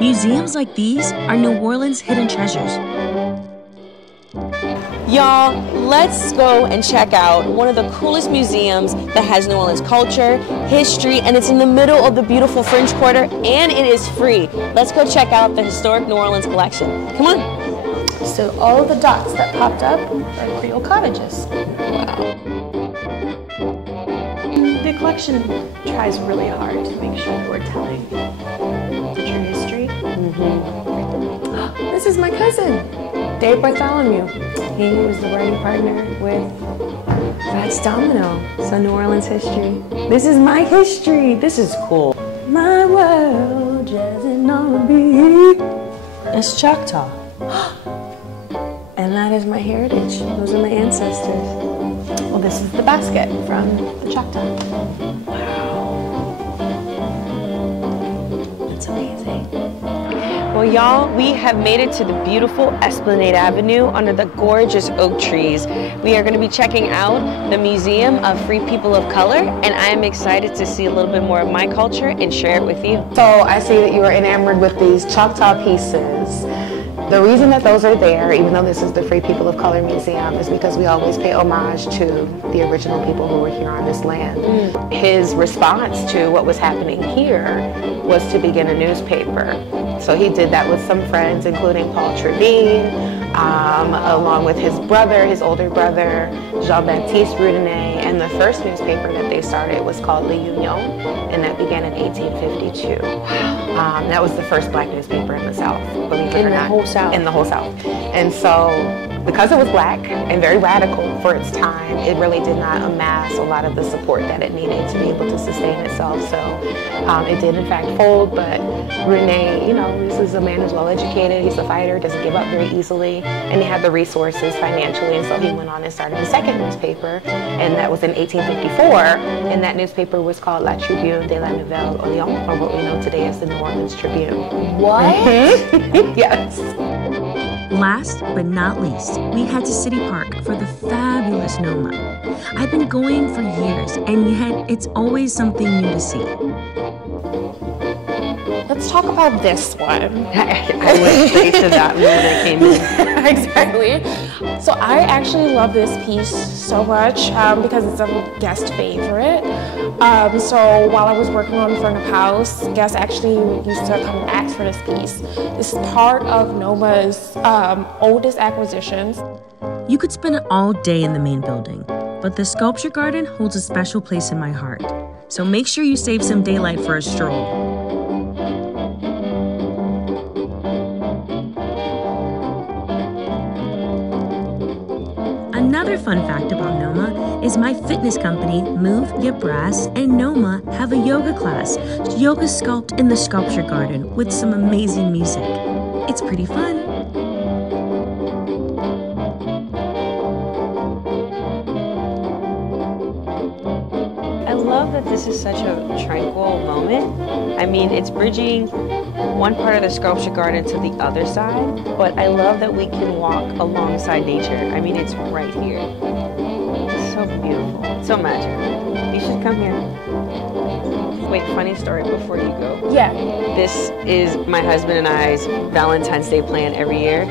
Museums like these are New Orleans' hidden treasures. Y'all, let's go and check out one of the coolest museums that has New Orleans culture, history, and it's in the middle of the beautiful French Quarter, and it is free. Let's go check out the Historic New Orleans collection. Come on. So all of the dots that popped up are Creole cottages. Wow. The collection tries really hard to make sure that we're telling the true history. This is my cousin, Dave Bartholomew. He was the writing partner with Fats Domino. So New Orleans history. This is my history. This is cool. My world, jazzing on the beat. It's Choctaw. And that is my heritage. Those are my ancestors. Well, this is the basket from the Choctaw. Wow. That's amazing. Well, y'all, we have made it to the beautiful Esplanade Avenue under the gorgeous oak trees. We are going to be checking out the Museum of Free People of Color, and I am excited to see a little bit more of my culture and share it with you. So I see that you are enamored with these Choctaw pieces. The reason that those are there, even though this is the Free People of Color Museum, is because we always pay homage to the original people who were here on this land. His response to what was happening here was to begin a newspaper. So he did that with some friends, including Paul Trevine, along with his brother, his older brother, Jean-Baptiste Rudenet, and the first newspaper that they started was called Le Union, and that began in 1852. That was the first black newspaper in the South, believe it or not. In the whole South? In the whole South. And so, because it was black and very radical for its time, it really did not amass a lot of the support that it needed to be able to sustain itself. So it did in fact fold, but Rene, you know, this is a man who's well educated, he's a fighter, doesn't give up very easily, and he had the resources financially, and so he went on and started a second newspaper, and that was in 1854, and that newspaper was called La Tribune de la Nouvelle Orléans, or what we know today as the New Orleans Tribune. What? Yes. Last but not least, we head to City Park for the fabulous NOMA. I've been going for years, and yet it's always something new to see. Let's talk about this one. I went straight to that one when I came in. Exactly. So I actually love this piece so much because it's a guest favorite. So while I was working on front of house, guests actually used to come and ask for this piece. This is part of NOMA's oldest acquisitions. You could spend all day in the main building, but the Sculpture Garden holds a special place in my heart. So make sure you save some daylight for a stroll. Another fun fact about NOMA is my fitness company, Move Get Brass, and NOMA have a yoga class, Yoga Sculpt in the Sculpture Garden, with some amazing music. It's pretty fun. I love that this is such a tranquil moment. I mean, it's bridging one part of the Sculpture Garden to the other side, but I love that we can walk alongside nature. I mean, it's right here. It's so beautiful, it's so magical. You should come here. Wait, funny story before you go. Yeah. This is my husband and I's Valentine's Day plan every year.